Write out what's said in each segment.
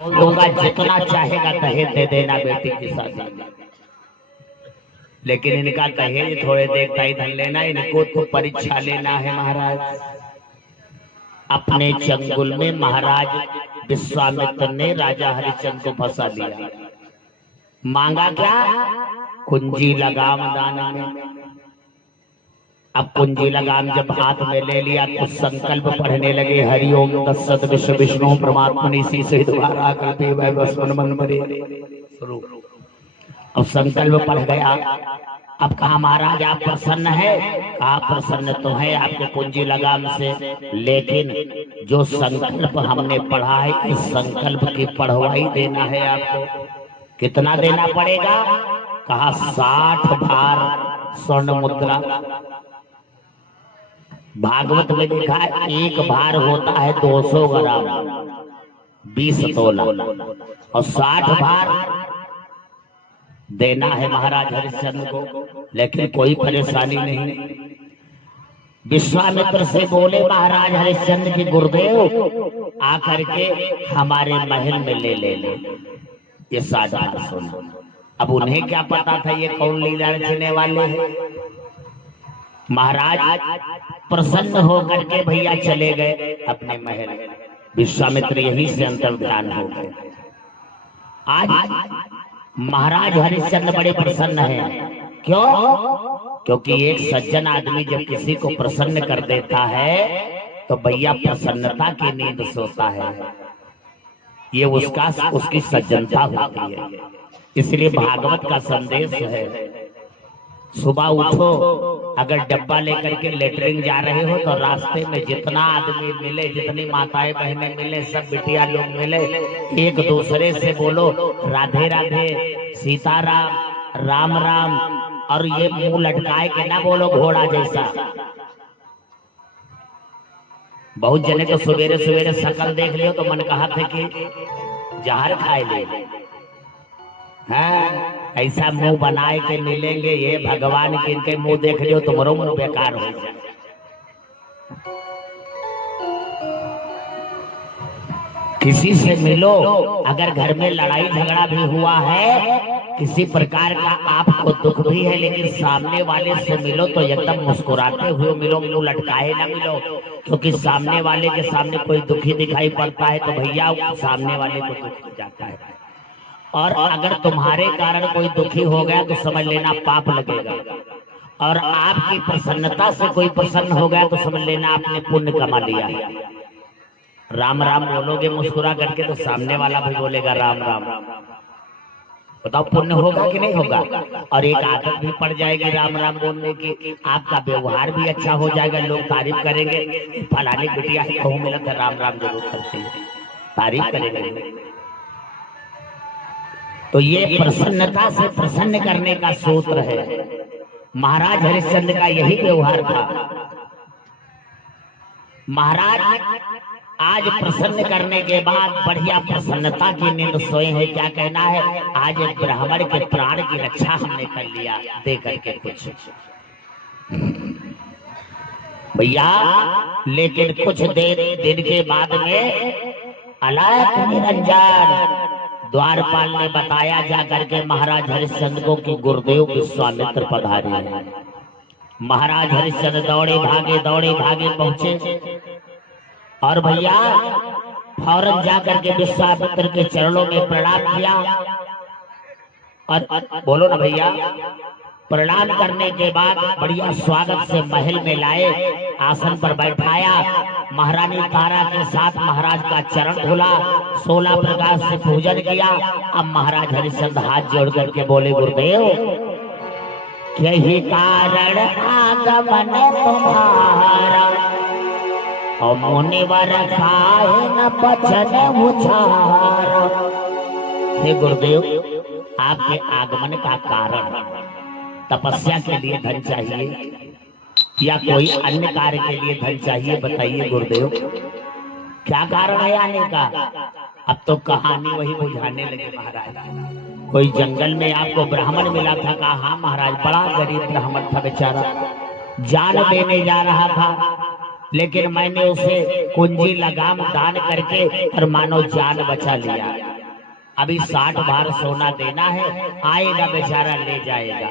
दूंगा, जितना चाहेगा दहेज दे देना बेटी की शादी में। लेकिन इनका दहेज थोड़े देर का धन लेना, इनको तो परीक्षा लेना है महाराज। अपने चंगुल में महाराज विश्वामित्र ने राजा हरिश्चंद्र को फंसा लिया। मांगा क्या? कुंजी लगाम दान में। अब कुंजी लगाम जब हाथ में ले लिया तो संकल्प पढ़ने लगे, हरिओम तत्सत विश्व विष्णु परमात्मनि से द्वारा कल्पे वैवस्वन मन मरे। अब संकल्प पढ़ गया। अब कहा महाराज आप प्रसन्न है? आप प्रसन्न तो है आपके कुंजी लगाम से, लेकिन जो संकल्प हमने पढ़ा है इस संकल्प की पढ़वाई देना है आपको। कितना देना पड़ेगा? कहा 60 भार स्वर्ण मुद्रा। भागवत में लिखा है एक भार होता है 200 ग्राम 20 तोला, और 60 भार देना है महाराज हरिश्चंद्र को। लेकिन कोई परेशानी नहीं। विश्वामित्र से बोले महाराज हरिश्चंद्र की गुरुदेव आकर के हमारे महल में ले ये 60 भार सोना। अब उन्हें क्या पता था ये कौन लीला रचने वाले हैं। महाराज प्रसन्न होकर के भैया चले गए अपने महल। विश्वामित्र यही से अंतर्ध्यान हो गए। आज महाराज हरिश्चंद्र बड़े प्रसन्न हैं। क्यों? क्योंकि एक सज्जन आदमी जब किसी को प्रसन्न कर देता है तो भैया प्रसन्नता की नींद सोता है। ये उसकी सज्जनता होती है। इसलिए भागवत का संदेश है, सुबह उठो, अगर डब्बा लेकर के लेटरिन जा रहे हो तो रास्ते में जितना आदमी मिले, जितनी माताएं बहनें मिले, सब बिटिया लोग मिले, एक दूसरे से बोलो राधे राधे, सीताराम, राम राम, और ये मुंह लटकाए के ना बोलो घोड़ा जैसा। बहुत जने तो सवेरे सवेरे शकल देख लियो तो मन कहा थे कि जहर खाए ले। हाँ, ऐसा मुंह बनाए के मिलेंगे ये भगवान के, इनके मुंह देख लियो तुम्हारो मुंह बेकार हो जाए। किसी से मिलो, अगर घर में लड़ाई झगड़ा भी हुआ है, किसी प्रकार का आपको दुख भी है, लेकिन सामने वाले से मिलो तो एकदम मुस्कुराते हुए मिलो, मुंह लटकाए ना मिलो। क्योंकि सामने वाले के सामने कोई दुखी दिखाई पड़ता है तो भैया सामने वाले को दुख हो जाता है। और अगर तुम्हारे कारण कोई दुखी हो गया तो समझ लेना पाप लगेगा, और आपकी प्रसन्नता से कोई प्रसन्न हो गया तो समझ लेना आपने पुण्य कमा लिया। राम राम बोलोगे मुस्कुरा करके तो सामने वाला भी बोलेगा राम राम। बताओ पुण्य होगा कि नहीं होगा? और एक आदत भी पड़ जाएगी राम राम बोलने की, आपका व्यवहार भी अच्छा हो जाएगा, लोग तारीफ करेंगे, फलानी बिटिया कहूँ मिला था राम राम जरूर करती है, तारीफ करेंगे। तो ये प्रसन्नता से प्रसन्न करने का सूत्र है। महाराज हरिश्चंद्र का यही व्यवहार था। महाराज आज प्रसन्न करने के बाद बढ़िया प्रसन्नता की नींद सोए हैं। क्या कहना है? आज एक ब्राह्मण के प्राण की रक्षा हमने कर लिया दे करके कुछ भैया। लेकिन कुछ देर दिन के बाद में अलग निरंजन द्वारपाल ने बताया जाकर के महाराज हरिश्चंद्र को कि गुरुदेव विश्वामित्र पधारे हैं। महाराज हरिश्चंद्र दौड़े भागे पहुंचे, और भैया फौरन जाकर के विश्वामित्र के चरणों में प्रणाम किया। और बोलो ना भैया, प्रणाम करने के बाद बढ़िया स्वागत से महल में लाए, आसन पर बैठाया। महारानी तारा के साथ महाराज का चरण धुला, 16 प्रकार से पूजन किया। अब महाराज हरिश्चंद्र हाथ जोड़ करके बोले गुरुदेव यही कारण आगमन तुम्हारा, और मुनिवर खाए न बचन उछारा। हे गुरुदेव, आपके आगमन का कारण तपस्या के लिए धन चाहिए या कोई अन्य कार्य के लिए धन चाहिए? बताइए गुरुदेव, क्या कारण है आने का? अब तो कहानी वही बुझाने लगे महाराज। कोई जंगल में आपको ब्राह्मण मिला था? कहा हाँ महाराज, बड़ा गरीब ब्राह्मण था बेचारा, जान देने जा रहा था। लेकिन मैंने उसे कुंजी लगाम दान करके और मानो जान बचा लिया। अभी 60 भार सोना देना है, आएगा बेचारा ले जाएगा।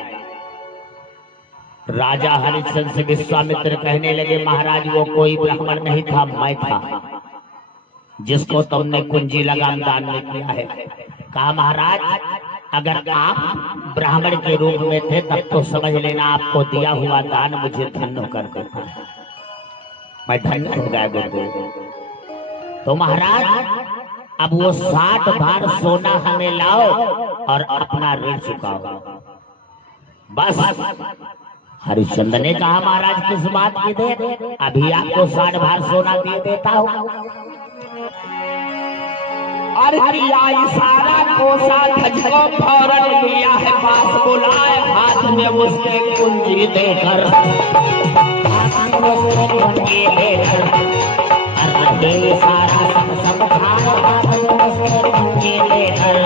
राजा हरिश्चंद्र से विश्वामित्र कहने लगे, महाराज वो कोई ब्राह्मण नहीं था, मैं था जिसको तुमने कुंजी लगाम दान में किया है। कहा महाराज अगर आप ब्राह्मण के रूप में थे तब तो समझ लेना आपको दिया हुआ दान मुझे धन्य कर देता है, मैं धन्य हो गया गुरुदेव। तो महाराज अब वो 60 भार सोना हमें लाओ और अपना ऋण चुकाओ। बस हरिश्चंद्र ने कहा महाराज किस बात की देर, अभी आपको 60 भार सोना दे देता हूं। अरे किया इशारा कोसा धजको फौरन लिया है पास बुलाए, हाथ में उसके कुंजी देकर कुंजी लेकर अरे सारा सब हाथ में उसके कुंजी लेकर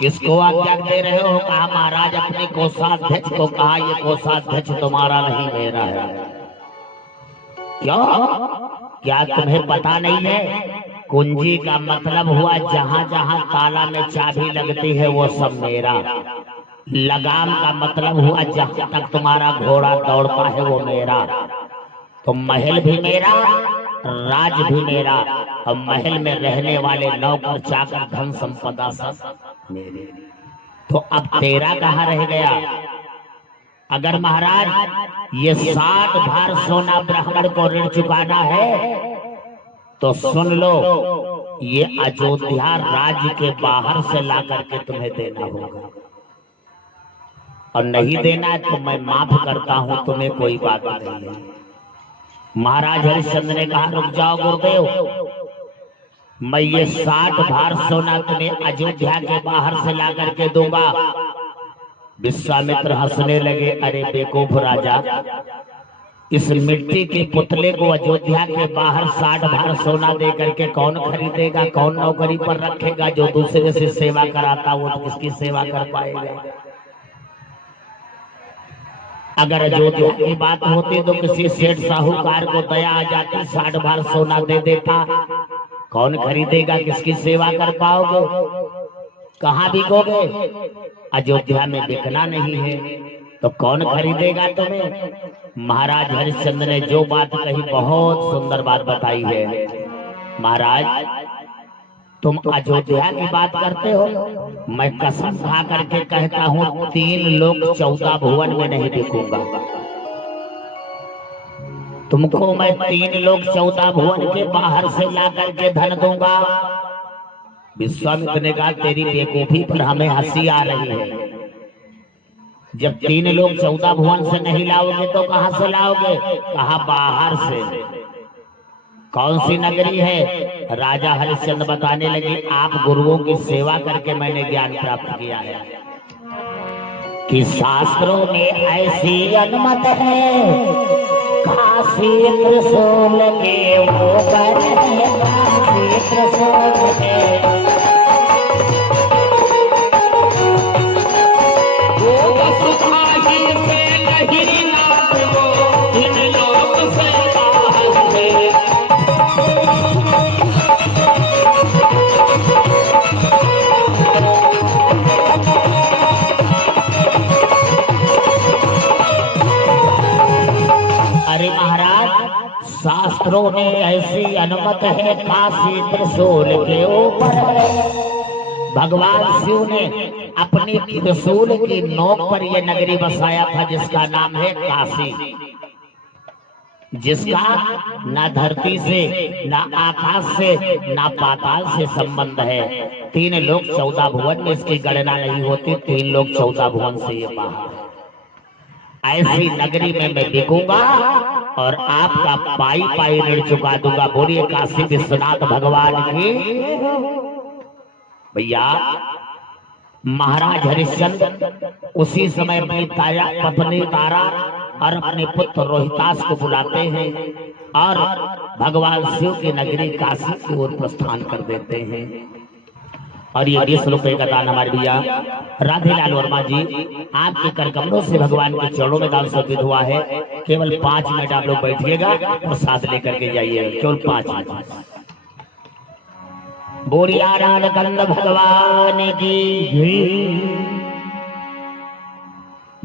किसको आज्ञा दे रहे हो? कहा महाराज अपने कोषाध्यक्ष को। कहा ये कोषाध्यक्ष तुम्हारा नहीं मेरा है। क्यों? क्या तुम्हें पता नहीं है? कुंजी का मतलब हुआ जहां जहां ताला में चाबी लगती है वो सब मेरा। लगाम का मतलब हुआ जहां तक तुम्हारा घोड़ा दौड़ता है वो मेरा। तो महल भी मेरा, राज भी मेरा, और महल में रहने वाले नौकर चाकर धन संपदा सब मेरे। तो अब तेरा कहाँ रह गया? अगर महाराज ये 60 भार सोना ब्राह्मण को ऋण चुकाना है तो सुन लो, ये अयोध्या राज्य के बाहर से ला करके तुम्हें देना होगा, और नहीं देना है तो मैं माफ करता हूं तुम्हें, कोई बात नहीं है। महाराज हरिश्चंद्र ने कहा रुक जाओ गुरुदेव, मैं ये 60 भार सोना तुम्हें अयोध्या के बाहर से ला करके दूंगा। विश्वामित्र हंसने लगे, अरे बेवकूफ राजा, इस मिट्टी के पुतले को अयोध्या के बाहर 60 भार सोना दे करके कौन खरीदेगा? कौन नौकरी पर रखेगा? जो दूसरे से सेवा कराता वो किसकी सेवा कर पाएगा? अगर अयोध्या की बात होती तो किसी सेठ साहूकार को दया आ जाती, 60 भार सोना दे देता। कौन खरीदेगा? किसकी सेवा कर पाओगे? कहाँ बिकोगे? अयोध्या में बिकना नहीं है तो कौन खरीदेगा तुम्हें? महाराज हरिश्चंद्र ने जो बात कही बहुत सुंदर बात बताई है। महाराज तुम अयोध्या की बात करते हो, मैं कसम खा करके कहता हूँ 3 लोग 14 भुवन में नहीं बिकूंगा। तुमको मैं 3 लोग 14 भुवन के बाहर से ला करके धन दूंगा। विश्वामित्र ने कहा तेरी बेवकूफी पर हमें हंसी आ रही है। जब 3 लोग 14 भुवन से नहीं लाओगे तो कहां से लाओगे? कहा बाहर से। कौन सी नगरी है? राजा हरिश्चंद्र बताने लगे, आप गुरुओं की सेवा करके मैंने ज्ञान प्राप्त किया है कि शास्त्रों में ऐसी अनुमत है, काशी त्रिशूल के ऊपर है, काशी त्रिशूल के शास्त्रों में ऐसी अनुमत है, काशी त्रिशूल के ऊपर है। भगवान शिव ने अपनी त्रिशूल की नोक पर यह नगरी बसाया था जिसका नाम है काशी। जिसका ना धरती से, ना आकाश से, ना पाताल से संबंध है। 3 लोक 14 भुवन में इसकी गणना नहीं होती। 3 लोक 14 भुवन से ये बाहर। ऐसी नगरी में मैं बिकूंगा और आपका पाई पाई ऋण चुका दूंगा। बोलिए काशी विश्वनाथ भगवान की। भैया महाराज हरिश्चंद्र उसी समय अपनी पत्नी तारा और अपने पुत्र रोहितास को बुलाते हैं और भगवान शिव की नगरी काशी की ओर प्रस्थान कर देते हैं। और ये 20 रुपए का दान हमारे भैया राधेलाल वर्मा जी आपके कर कमलों से भगवान के चरणों में दान समर्पित हुआ है। केवल 5 मिनट आप लोग बैठिएगा और साथ लेकर के जाइएगा, केवल 5 मिनट। बोरिया रामकंद भगवान की।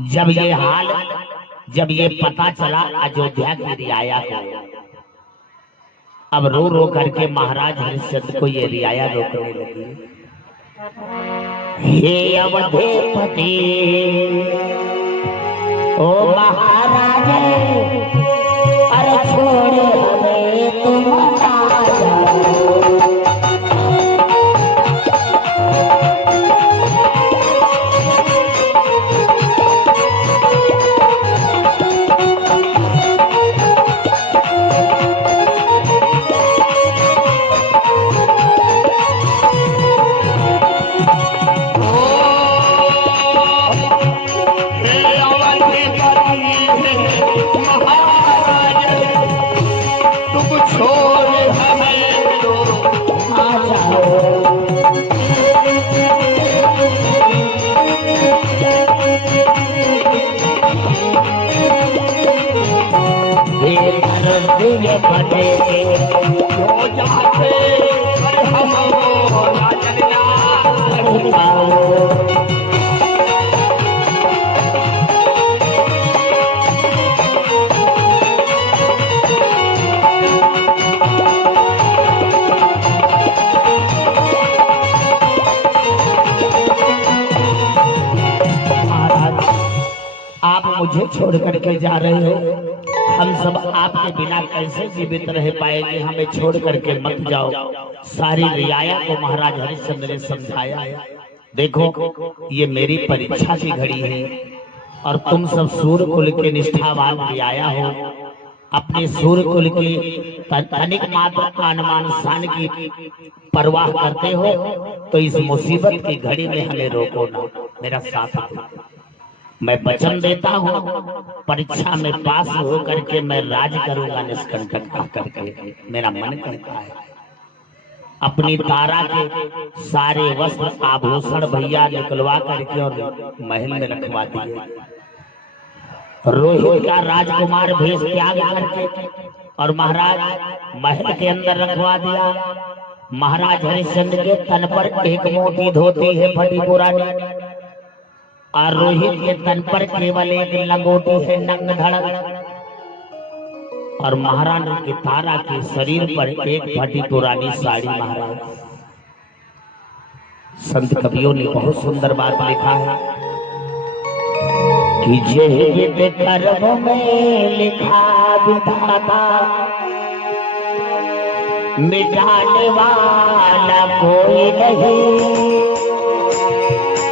जब ये पता चला अयोध्या की रियाया को, अब रो रो करके महाराज हरिश्चंद्र को ये रियाया रोकने लगी। हे अवधेपति ओ महाराज, अरे छोड़ हमें तुम आ जाओ। आप मुझे छोड़ करके जा रहे हो, हम सब आपके बिना कैसे जीवित रह पाएंगे, हमें छोड़ करके मत जाओ। सारी रियाया को महाराज हरिश्चंद्र ने समझाया। देखो ये मेरी परीक्षा की घड़ी है और तुम सब सूर्य कुल के निष्ठावान रियाया हो। अपने सूर्य कुल की तनिक मात्र आनमान शान की परवाह करते हो, तो इस मुसीबत की घड़ी में हमें रोको ना, मेरा साथ दो। मैं वचन देता हूँ परीक्षा में पास हो करके मैं राज करूंगा निष्कंटक करके, मेरा मन कहता है। अपनी तारा के सारे वस्त्र आभूषण भैया निकलवा करके और महल में रखवा दिए। रोहित का राजकुमार भेष त्याग करके और महाराज महल के अंदर रखवा दिया। महाराज हरिश्चंद्र के तन पर एक मोटी धोती है फटी पुरानी, और रोहित के तन पर केवल एक लंगोटी है नंग धड़क, और महारानी की तारा के शरीर पर एक फटी पुरानी साड़ी। महाराज संत कवियों ने बहुत सुंदर बात लिखा है कि जे कर्म में लिखा विधाता, मिटाने वाला कोई नहीं।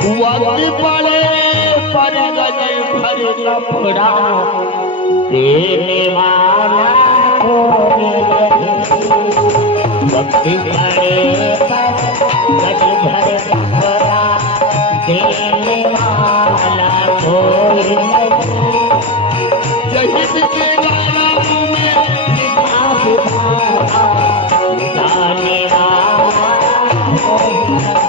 वक्त पड़े पर गजे भर कपड़ा, देने वाला कोई नहीं। वक्त पड़े पर गजे भर कपड़ा, देने वाला कोई नहीं। शहीद के नाम में लिखा विधाता, मिटाने वाला कोई नहीं।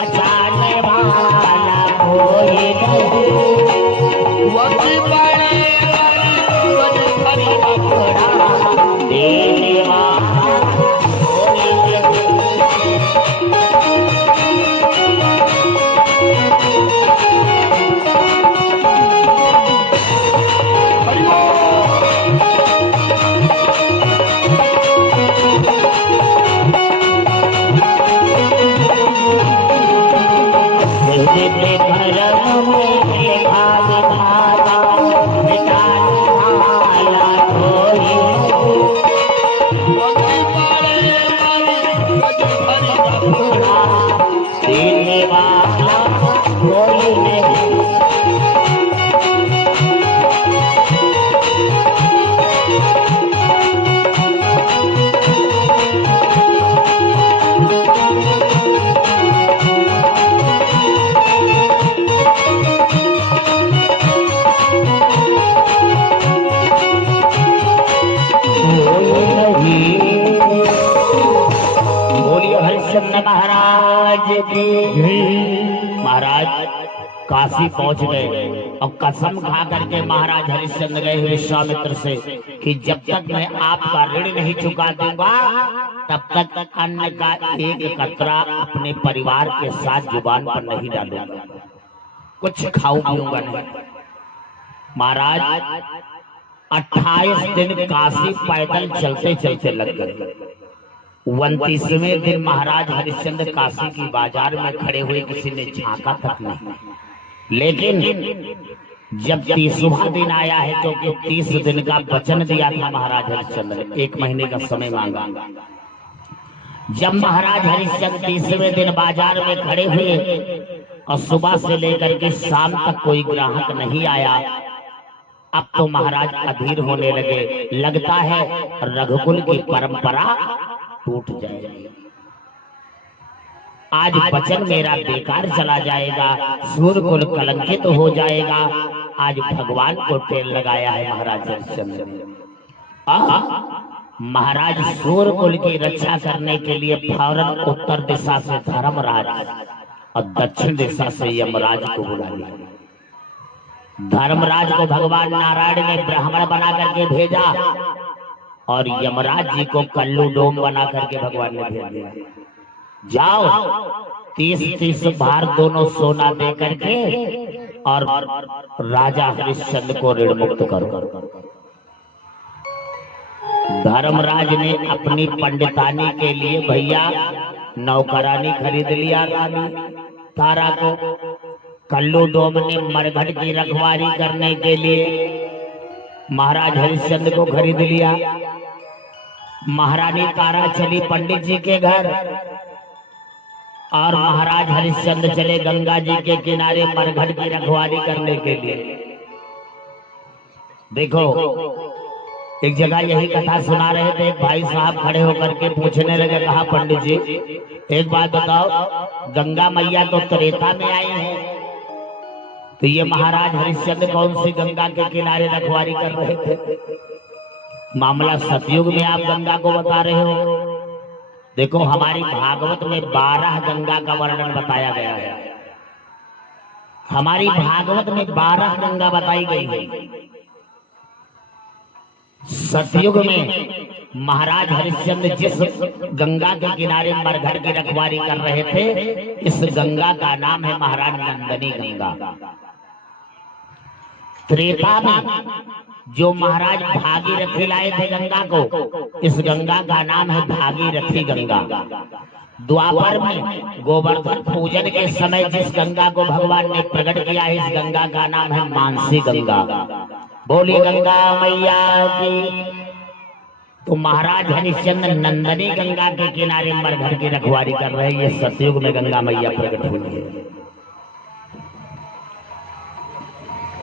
बचाने वाला कोई देने वाला महाराज की। महाराज काशी पहुंच गए और कसम खा करके महाराज हरिश्चंद्र गए हुए विश्वामित्र से कि जब तक मैं आपका ऋण नहीं चुका दूंगा तब तक अन्न का एक कतरा अपने परिवार के साथ जुबान पर नहीं डालूंगा, कुछ खाऊं पीऊंगा नहीं। महाराज 28 दिन काशी पैदल चलते चलते लग गए। 29वें दिन महाराज हरिश्चंद्र काशी की बाजार में खड़े हुए, किसी ने झांका तक नहीं। लेकिन जब 30वां दिन आया है, क्योंकि 30 दिन का वचन दिया था महाराज हरिश्चंद्र ने, 1 महीने का समय मांगा। जब महाराज हरिश्चंद्र 30वें दिन बाजार में खड़े हुए और सुबह से लेकर के शाम तक कोई ग्राहक नहीं आया, अब तो महाराज अधीर होने लगे। लगता है रघुकुल की परंपरा टूट जाएगी, आज वचन मेरा बेकार चला जाएगा, सूर्यकुल कलंकित हो जाएगा। आज भगवान को तेल लगाया है महाराज हरिश्चंद्र ने। महाराज सूर्यकुल की रक्षा करने के लिए फौरन उत्तर दिशा से धर्मराज और दक्षिण दिशा से यमराज को बुला लिया। धर्मराज को भगवान नारायण ने ब्राह्मण बना करके भेजा और यमराज जी को कल्लू डोम बना करके भगवान ने भेज दिया। जाओ 30-30 भार दोनों सोना दे करके और राजा हरिश्चंद्र को ऋण मुक्त करो। धर्मराज ने अपनी पंडितानी के लिए भैया नौकरानी खरीद लिया रानी तारा को। कल्लू डोम ने मरघट की रखवाली करने के लिए महाराज हरिश्चंद्र को खरीद लिया। महारानी तारा चली पंडित जी के घर और महाराज हरिश्चंद्र चले गंगा जी के किनारे मरघट की रखवाली करने के लिए। देखो एक जगह यही कथा सुना रहे थे, एक भाई साहब खड़े होकर के पूछने लगे, कहा पंडित जी एक बात बताओ, गंगा मैया तो त्रेता में आई है, तो ये महाराज हरिश्चंद्र कौन सी गंगा के किनारे रखवाली कर रहे थे? मामला सतयुग में आप गंगा को बता रहे हो। देखो हमारी भागवत में 12 गंगा का वर्णन बताया गया है। हमारी भागवत में 12 गंगा बताई गई है। सतयुग में महाराज हरिश्चंद्र जिस गंगा के किनारे मरघट की रखवाली कर रहे थे, इस गंगा का नाम है महाराज नंदनी गंगा। त्रेता में जो महाराज भागीरथी लाए थे गंगा को, इस गंगा का नाम है भागीरथी गंगा। द्वापर में गोवर्धन पूजन के समय जिस गंगा को भगवान ने प्रकट किया है, इस गंगा का नाम है मानसी गंगा। बोली गंगा मैया की। तो महाराज हरिश्चंद्र नंदनी गंगा के किनारे मरघट की रखवारी कर रहे हैं। ये सतयुग में गंगा मैया प्रकट हुई है।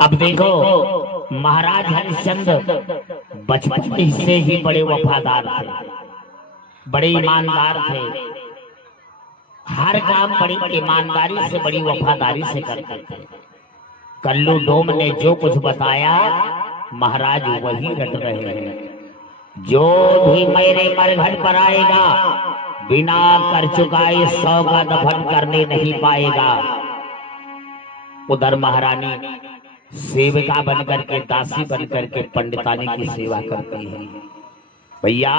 अब देखो महाराज हरिश्चंद्र बचपन से ही बड़े वफादार थे, बड़े ईमानदार थे। हर काम बड़ी ईमानदारी से, बड़ी वफादारी से करते थे। कल्लू डोम ने जो कुछ बताया महाराज वही रट रहे हैं। जो भी मेरे मरघट पर आएगा बिना कर चुकाए 100 का दफन करने नहीं पाएगा। उधर महारानी सेविका बनकर के, दासी बनकर के पंडितानी की सेवा करती है। भैया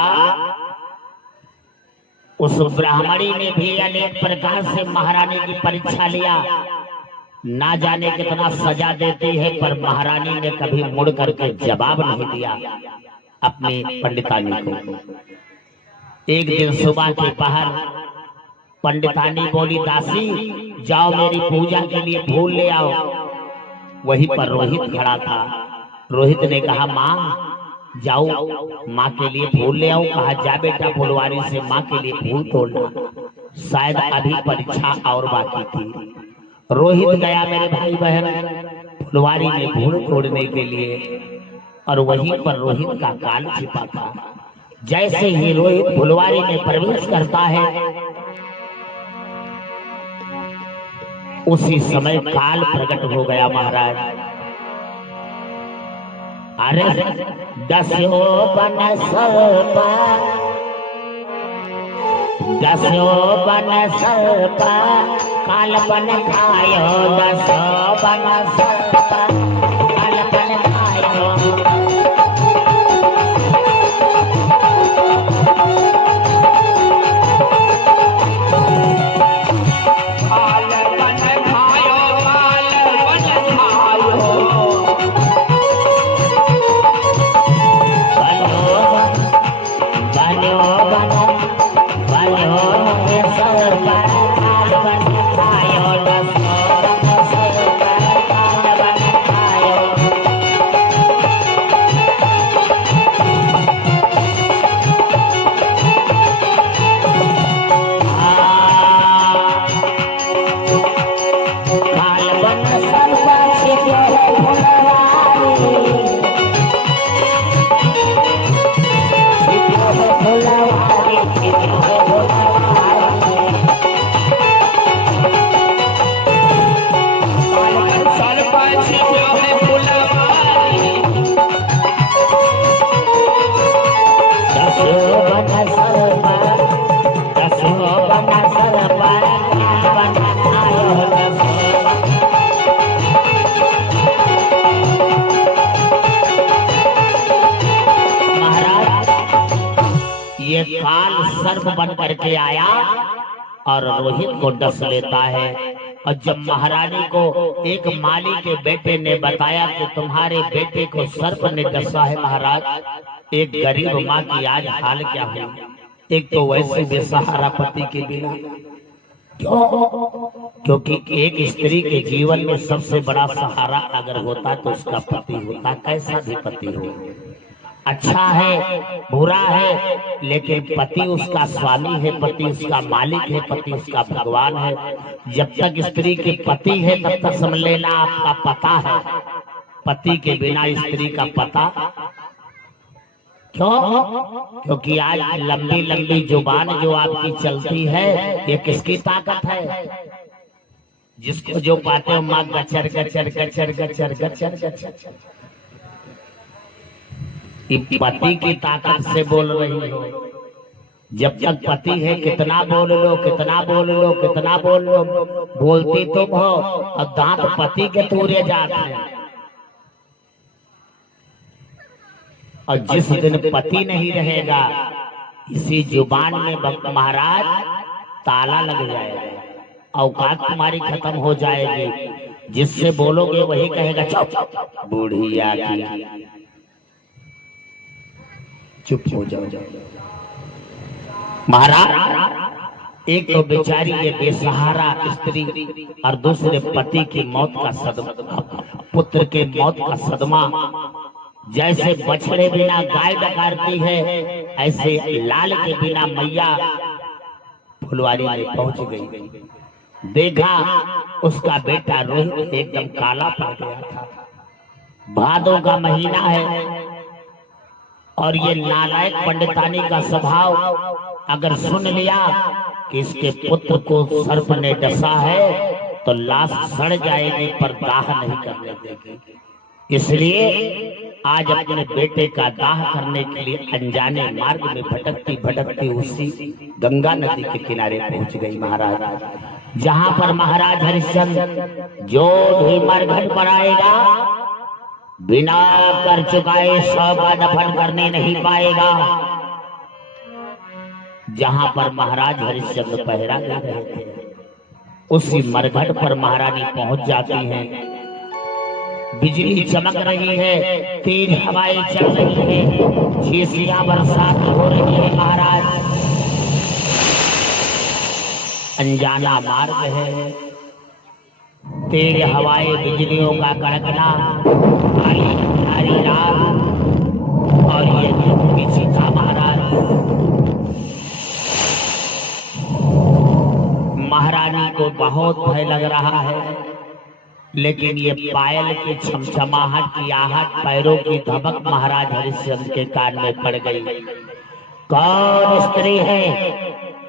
उस ब्राह्मणी ने भी अनेक प्रकार से महारानी की परीक्षा लिया, ना जाने कितना सजा देती है, पर महारानी ने कभी मुड़ करके जवाब नहीं दिया अपनी पंडितानी को। एक दिन सुबह के पहर पंडितानी बोली, दासी जाओ मेरी पूजा के लिए फूल ले आओ। वहीं पर रोहित खड़ा था। रोहित ने कहा, माँ जाओ माँ के लिए फूल ले आओ। कहा, जा बेटा फुलवारी से माँ के लिए फूल तोड़ना, शायद अभी परीक्षा और बाकी थी। रोहित गया मेरे भाई बहन फुलवारी में फूल तोड़ने के लिए, और वहीं पर रोहित का काल छिपा था। जैसे ही रोहित फुलवारी में प्रवेश करता है उसी समय काल प्रकट हो गया महाराज। अरे दस्यो बन सर्पा, दस्यो बन सर्पा, काल बन खायो। दस्यो बन सर्पा, काल बन खायो। ये काल सर्प बन करके आया और रोहित को डस लेता है। और जब महारानी को एक माली के बेटे ने बताया कि तुम्हारे बेटे को सर्प ने डसा है महाराज, एक गरीब माँ की आज हाल क्या हुई। एक तो वैसे बेसहारा पति के बिना, क्यों? क्योंकि एक स्त्री के जीवन में सबसे बड़ा सहारा अगर होता तो उसका पति होता, कैसा भी पति हो, अच्छा है बुरा है, लेकिन पति उसका स्वामी है, पति उसका मालिक है, पति उसका भगवान है। जब तक स्त्री के पति है तब तक समझ लेना आपका पता है। पति के बिना स्त्री का पता, क्यों? क्योंकि आज लंबी लंबी जुबान जो आपकी चलती है ये किसकी ताकत है? जिसको जो पाते हो माँ गचर गचर गचर गचर गचर गचर, पति की ताकत से बोल रही हो। जब तक पति है कितना बोल लो, कितना बोल लो, कितना बोल लो, बोलती तुम हो और दांत पति के तूरे जाते हैं। और जिस दिन पति नहीं रहेगा इसी जुबान में महाराज ताला लग जाएगा, औकात तुम्हारी खत्म हो जाएगी। जिससे बोलोगे वही कहेगा चुप बूढ़िया की, चुप हो जाओ। महाराज एक तो बेचारी ये बेसहारा स्त्री और दूसरे पति की मौत का सदमा, पुत्र के मौत का सदमा। जैसे बछड़े बिना गाय डकारती है, ऐसे लाल के बिना मैया फुलवारी में पहुंच गई। देखा उसका बेटा रोहित एकदम काला पड़ गया था। भादों का महीना है और ये नालायक पंडितानी का स्वभाव अगर सुन लिया कि इसके पुत्र को सर्प ने डसा है तो लाश सड़ जाएगी पर दाह नहीं करने देगी। इसलिए आज अपने बेटे का दाह करने के लिए अनजाने मार्ग में भटकती भटकती उसी गंगा नदी के किनारे पहुंच गई महाराज। जहां पर महाराज हरिश्चंद्र जो भी मरघट पर आएगा बिना कर चुकाए 100 का दफन करने नहीं पाएगा। जहां पर महाराज हरिश्चंद्र पहरा दे रहे थे उसी मरघट पर महारानी पहुंच जाती हैं। बिजली चमक रही है, तेज हवाएं चल रही है, झीसियां बरसात हो रही है। महाराज अनजाना मार्ग है, तेज हवाएं, बिजलियों का कड़कना, काली अंधारी रात और ये पीछे का महाराज। महारानी को बहुत भय लग रहा है, लेकिन ये पायल की छमछमाहट की आहट, पैरों की धमक महाराज हरिश्चंद्र के कान में पड़ गई। कौन स्त्री है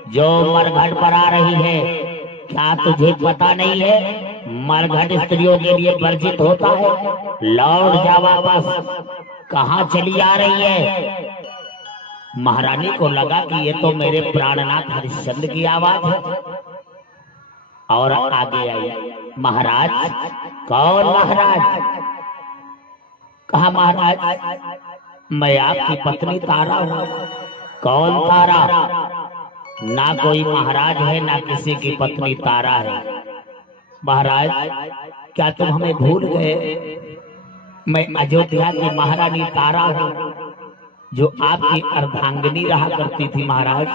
जो मरघट पर आ रही है? क्या तुझे पता नहीं है मरघट स्त्रियों के लिए वर्जित होता है? लौट जा वापस, कहाँ चली आ रही है? महारानी को लगा कि ये तो मेरे प्राणनाथ हरिश्चंद्र की आवाज है और आगे आई। महाराज, कौन महाराज? कहा महाराज, मैं आपकी पत्नी तारा हूं। कौन तारा? ना कोई महाराज है ना किसी की पत्नी तारा है। महाराज, क्या तुम हमें भूल गए? मैं अयोध्या की महारानी तारा हूं जो आपकी अर्धांगिनी रहा करती थी। महाराज,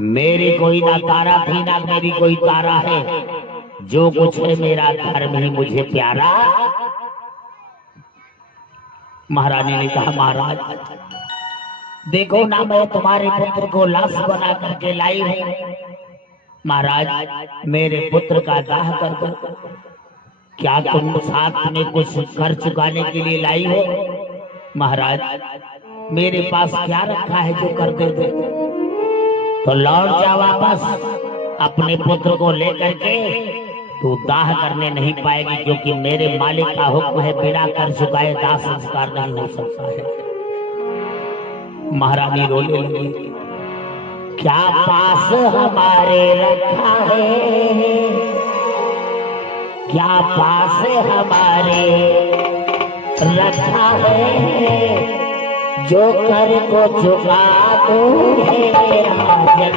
मेरी कोई ना तारा थी ना मेरी कोई तारा है। जो कुछ है मेरा धर्म ही मुझे प्यारा। महारानी ने कहा, महाराज देखो ना, मैं तुम्हारे पुत्र को लाश बना करके लाई हूं। महाराज, मेरे पुत्र का दाह कर दो। क्या तुम साथ में कुछ कर चुकाने के लिए लाई हो? महाराज, मेरे पास क्या रखा है जो कर दे दे? तो लौट जा वापस, अपने पुत्र को लेकर के तू दाह करने नहीं पाएगी, क्योंकि मेरे मालिक का हुक्म है बिना कर चुकाए दाह संस्कार नहीं हो सकता है। महारानी रोने लगी, क्या पास हमारे रखा है? क्या पास हमारे रखा है जो कर को चुका दो हे राजन।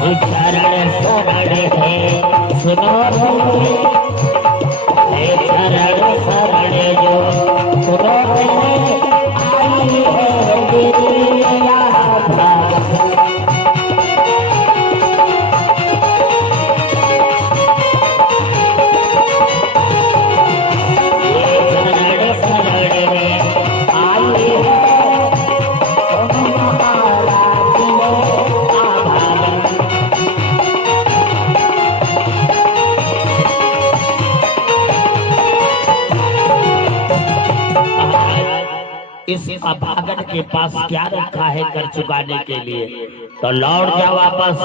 चरण शरण है सुनो हे चरण शरण जो सुनो आई है तेरी आभा। चरण शरण में आई है इस अभागन के पास क्या रखा है कर चुकाने के लिए? तो लौट जा वापस,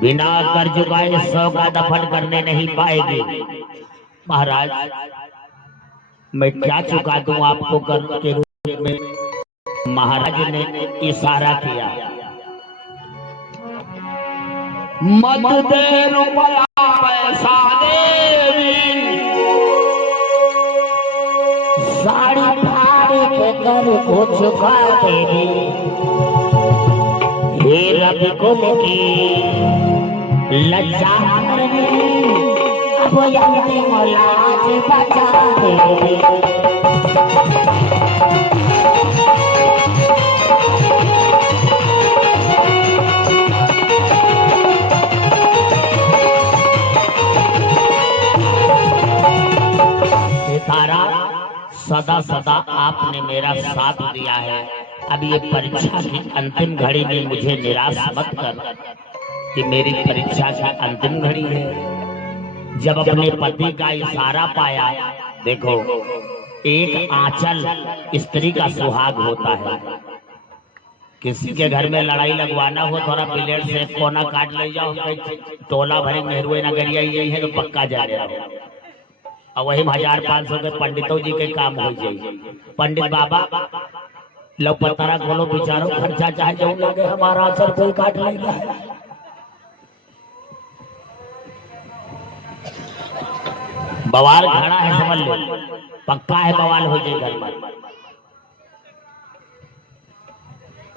बिना कर चुकाए 100 का दफन करने नहीं पाएगी। महाराज, मैं क्या चुका दूं आपको कर के रूप में? महाराज ने इशारा किया, मत दे रुपया पैसा देवी, साड़ी फाड़ी के कर को चुका देवी, हे रब कुल की लज्जा करनी, अब अंतिम लाज बचा देवी। सितारा, सदा सदा आपने मेरा साथ दिया है, अब ये परीक्षा की अंतिम घड़ी में मुझे निराश मत कर कि मेरी परीक्षा की अंतिम घड़ी है। जब अपने पति का इशारा पाया, देखो एक आंचल स्त्री का सुहाग होता है। किसी के घर में लड़ाई लगवाना हो, थोड़ा ब्लेड से कोना काट ले जाओ, टोला भरे मेहरुए नगरिया यही है तो पक्का जा रहा हो, और वही 1500 के पंडितों जी के काम हो जाए। पंडित बाबा लो पतारा खोलो, बिचारो खर्चा चाहे जो लगे, हमारा असर कोई काट लेगा। बवाल खड़ा है, समझ लो, पक्का है बवाल हो जाए घर में।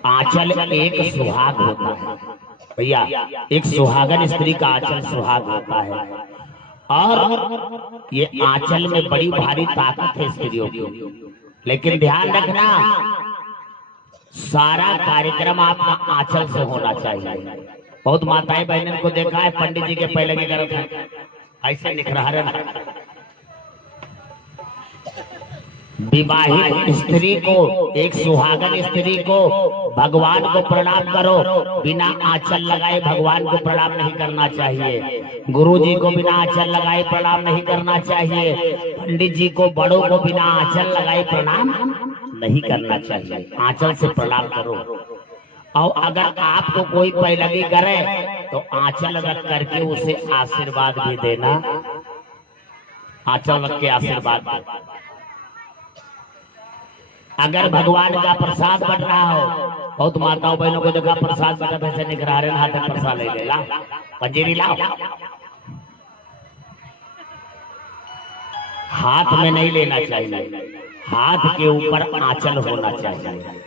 आंचल एक सुहाग होता है भैया, एक सुहागन स्त्री का आंचल सुहाग होता है, और ये आंचल में बड़ी भारी ताकत है स्त्रियों की। लेकिन ध्यान रखना, सारा कार्यक्रम आपका आंचल से होना चाहिए। बहुत माताएं बहनों को देखा है, पंडित जी के पहले की तरफ ऐसे निखरा। विवाहित स्त्री को, एक सुहागन स्त्री को भगवान को प्रणाम करो, बिना आंचल लगाए भगवान को प्रणाम नहीं करना चाहिए। गुरु जी को बिना आंचल लगाए प्रणाम नहीं करना चाहिए। पंडित जी को, बड़ों को बिना आंचल लगाए प्रणाम नहीं करना चाहिए। आंचल से प्रणाम करो। और अगर आपको कोई पैलगी करे तो आंचल रख करके उसे आशीर्वाद भी देना। आंचल रख के आशीर्वाद दे। अगर भगवान का प्रसाद बट रहा हो, बहुत माताओं बहनों को देखा प्रसाद बटा पैसे निकला रहे, हाथ में प्रसाद ले लेला, पंजीरी लाओ, हाथ में नहीं लेना चाहिए, हाथ के ऊपर आंचल होना चाहिए।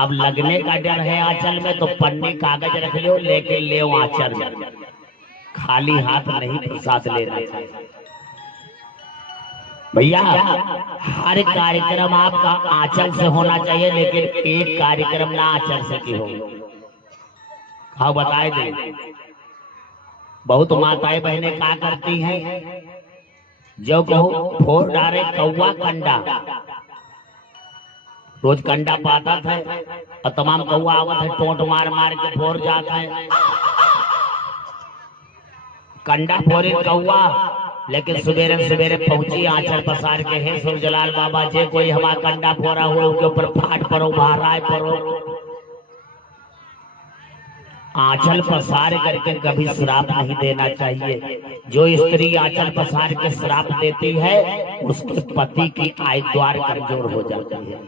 अब लगने का डर है आंचल में तो पन्नी कागज रख लो, लेकिन ले आंचल में, खाली हाथ नहीं प्रसाद लेना चाहिए भैया। हर कार्यक्रम आपका आंचल से होना चाहिए, लेकिन एक कार्यक्रम ना आंचल से की हो। हाँ बताए दे, बहुत माताएं बहनें क्या करती हैं, जो कहो फोड़ डाले कौवा कंडा, रोज कंडा पाता था और तमाम कौवा आवत है, टोंट मार मार के फोड़ जाता है। कंडा फोड़े कौवा, लेकिन सवेरे सवेरे पहुंची आंचल पसार के, है सुरजलाल बाबा जे कोई हमारा कंडा फोड़ा हुआ उसके ऊपर फाट पड़ो, महाराज पड़ो। आंचल पसार करके कभी श्राप नहीं देना चाहिए। जो स्त्री आंचल पसार के श्राप देती है उसके पति की आय द्वार कमजोर हो जाती है।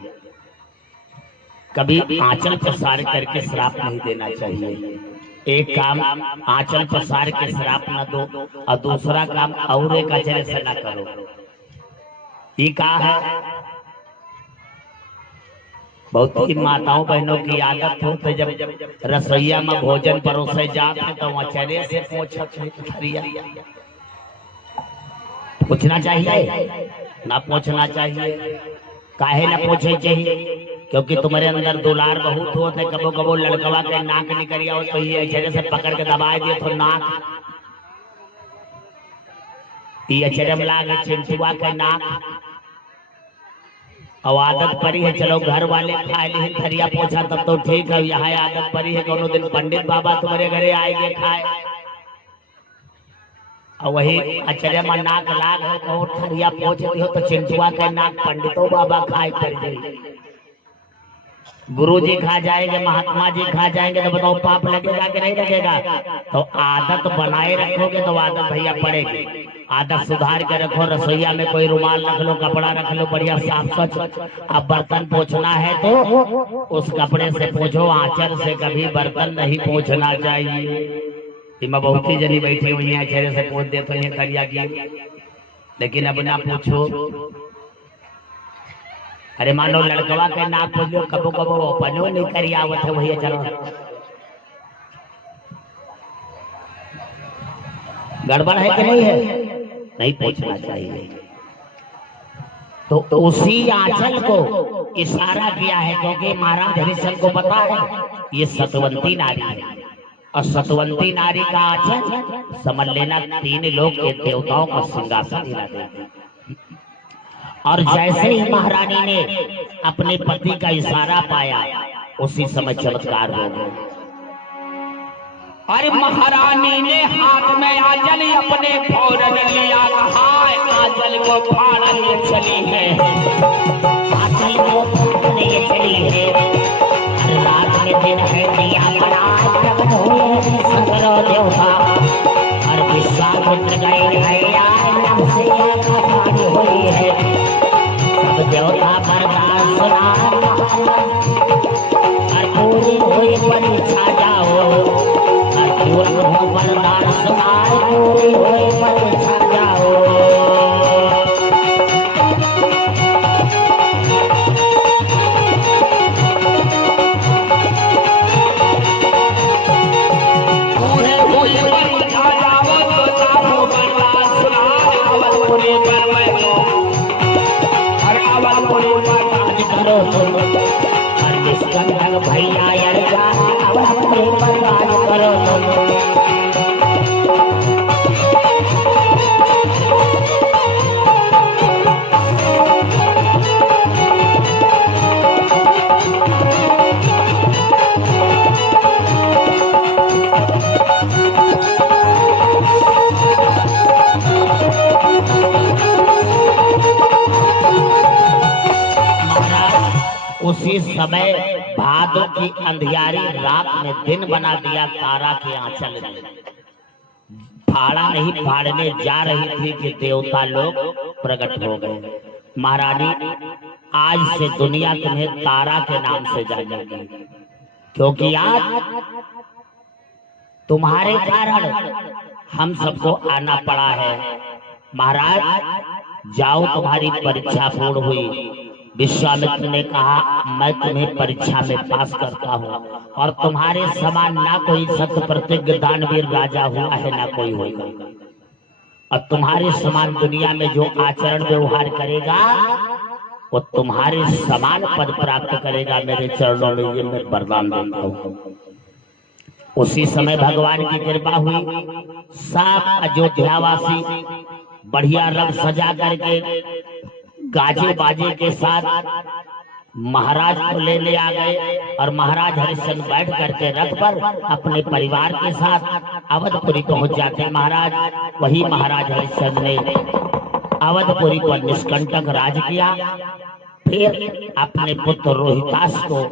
कभी आंचल पसार करके श्राप नहीं देना चाहिए। एक काम आंचल पसार के श्राप न दो, और दूसरा काम और एक अचरे से न करो। ये कहा है, बहुत ही माताओं बहनों की आदत हो तो जब रसोईया में भोजन परोसे जाते तो अचरे से पूछना चाहिए ना पूछना चाहिए। काहे ना पूछे चाहिए, क्योंकि तुम्हारे अंदर दुलार बहुत होते। कबो कबो लड़कवा के नाक निकलिया हो तो ये अचरे से पकड़ के दबा दिए तो नाक, ये अचरे में लागे चिंटुआ के नाक। और आदत परी है, चलो घर वाले खाए नहीं थरिया पोछा तब तो ठीक है। यहाँ आदत परी है, कोनो दिन पंडित बाबा तुम्हारे घरे आएंगे खाए, और वही अचरे में नाक लाग हो तो थरिया पोछ हो तो चिंटुआ के नाक पंडितों बाबा खाए कर जाए। गुरु जी खा जाएंगे, महात्मा जी खा जाएंगे, तो बताओ पाप लगेगा कि नहीं लगेगा? तो आदत बनाए रखोगे तो आदत भैया पड़ेगी। आदत सुधार के रखो, रसोईया में कोई रुमाल रख लो, कपड़ा रख लो बढ़िया साफ स्वच्छ। अब बर्तन पोंछना है तो उस कपड़े से पोंछो, आंचल से कभी बर्तन नहीं पोंछना चाहिए। मैं बहुत ही जनी बैठी हुई है, चेहरे से पोंछ देते हैं करिया की, लेकिन अब ना पूछो। अरे मानो लड़कवा के नाक पोछो, कबो कबो अपनो नहीं करी आवत है, वही चलो गड़बड़ है कि नहीं है? नहीं पूछना चाहिए। तो उसी आंचल को इशारा किया है, क्योंकि महाराज हरिश्चंद्र को पता है ये सतवंती नारी है, और सतवंती नारी का आंचल समझ लेना 3 लोक के देवताओं का सिंहासन हिला देगा। और जैसे ही महारानी ने अपने पति का इशारा पाया, उसी समय चमत्कार हो गया। अरे महारानी ने हाथ में आंचल अपने फौरन लिया, हाय आंचल को फाड़ लिए चली है, आंचल को फाड़ने ये चली है। रात में दिन है, दिया बड़ा प्रकट हुए सगरो देवता, और विश्वामित्र गए भैया नम से कहानी हुई है। सब देवता बरदास सुना, और पूरी हुई परीक्षा जाओ, वरदान सुनाए पूरी हुई परीक्षा जाओ। पूरे हुई परीक्षा जाओ, तो जाओ वरदान सुनाए अवधपुरी पर मैं तो, अरे अवधपुरी पर करो तुम, और निष्कंटक भैया यर्जा अवधपुरी पर राज करो तुम। उसी समय भादों की अंधियारी रात में दिन बना दिया, तारा के आंचल ने फाड़ा नहीं फाड़ने जा रही थी कि देवता लोग प्रकट हो गए। महारानी आज से दुनिया तुम्हें तारा के नाम से जानेगी, क्योंकि आज तुम्हारे कारण हम सबको आना पड़ा है। महाराज जाओ, तुम्हारी परीक्षा पूर्ण हुई। विश्वामित्र ने कहा मैं तुम्हें परीक्षा में पास करता हूँ, और तुम्हारे समान ना कोई सत्य प्रतिज्ञ दानवीर राजा हुआ है, ना कोई होगा। और तुम्हारे समान दुनिया में जो आचरण व्यवहार करेगा वो तुम्हारे समान पद प्राप्त करेगा। मेरे चरणों में ये मैं वरदान देता हूँ। उसी समय भगवान की कृपा हुई, सब अयोध्यावासी बढ़िया रंग सजा करके गाजे बाजे के साथ महाराज को लेने आ गए, और महाराज हरिश्चंद्र बैठ करके रथ पर अपने परिवार के साथ अवधपुरी पहुंच जाते। महाराज वही महाराज हरिश्चंद्र ने अवधपुरी पर निष्कंटक राज किया, फिर अपने पुत्र रोहितास को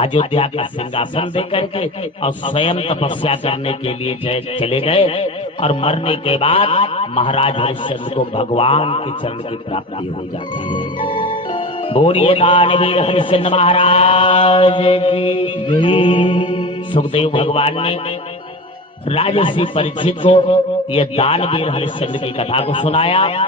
अयोध्या का सिंहासन दे करके और स्वयं तपस्या करने के लिए चले गए। और मरने के बाद महाराज हरिश्चंद्र को भगवान के चरण की प्राप्ति हो जाती है। बोलिए दानवीर हरिश्चंद्र महाराज की। सुखदेव भगवान ने राजर्षि परीक्षित को यह दानवीर हरिश्चंद्र की कथा को सुनाया।